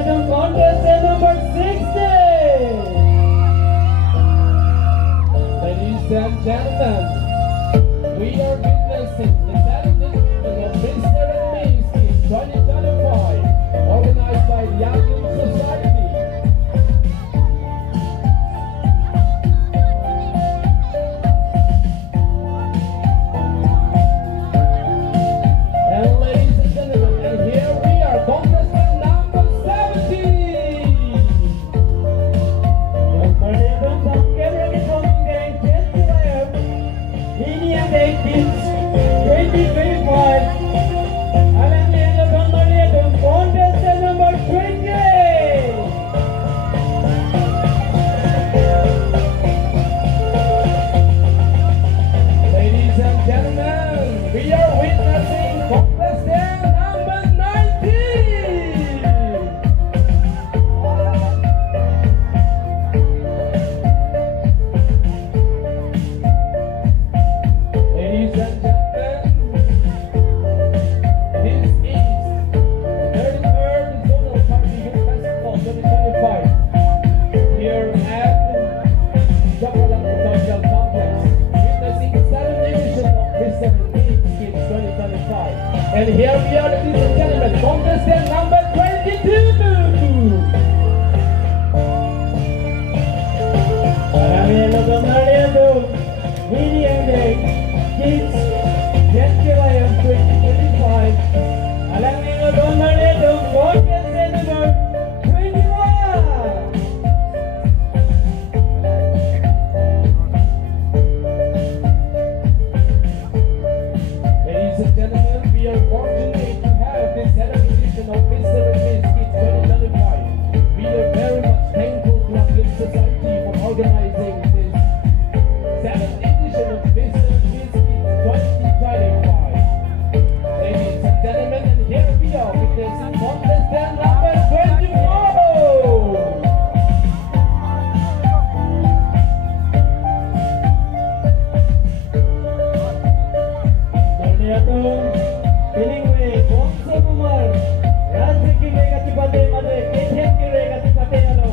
Latum contestant number 60. Ladies and gentlemen, we are witnessing the celebration of Mr. and Miss Kids 2025, organized by the Young Kids Society. And ladies and gentlemen, and here we are, contestant number 70. Number 11 from Kevin from Gang ZKYF KIDS 2025. Alam niyo number 11, contestant number 20. Ladies and gentlemen, we are witnessing contestant number 19. Ladies and gentlemen, this is 33rd Zonal Party Youth Festival 2025 here at Japalang Social Complex, witnessing the 7th edition of Mr. and Miss Kids 2025. And here we are, ladies and gentlemen, contestant number 22. Alam niyo number 11, Medium Day Kids ZKYF 2025. Alam niyo number 11, contestant number 21. Ladies and gentlemen, we are fortunate to have this 7th edition of Mr. and Miss Kids 2025. We are very much thankful to our Kids Society for organizing this 7th edition of Mr. and Miss Kids 2025. Ladies and gentlemen, and here we are with this contestant number 24. Ternyata feeling way kung sa kumar Raja ki mega tipate made Kethen ki mega tipate ano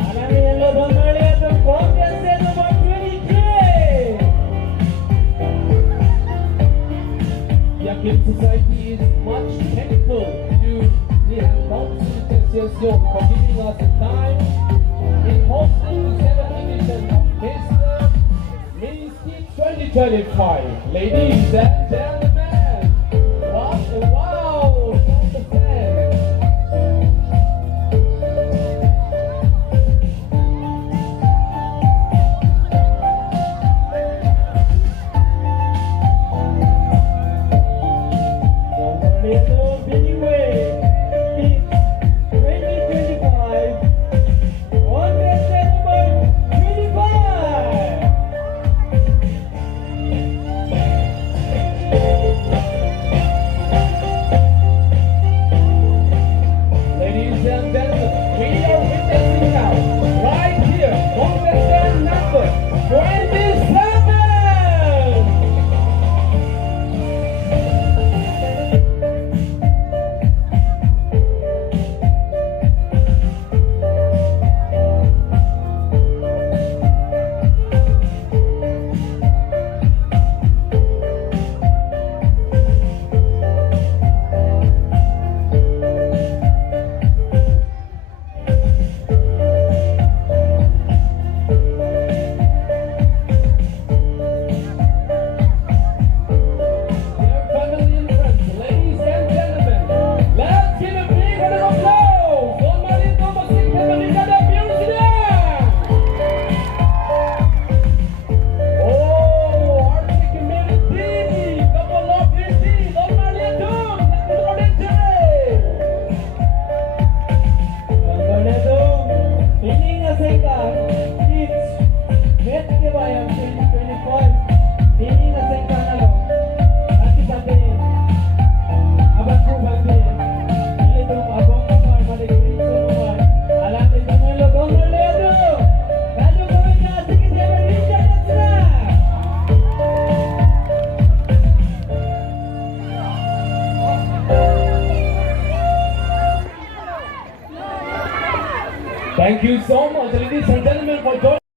Alam niyo number 11 contestant number 23. The Kids Society is much thankful to the Council Association for giving us the time in hosting the 7th edition of Mr. Miss Kids 2025. Ladies and gentlemen, what a wow! Contestant. Number 11 feeling way Kids 2025. Contestant number 25. Thank you so much, ladies and gentlemen, for joining.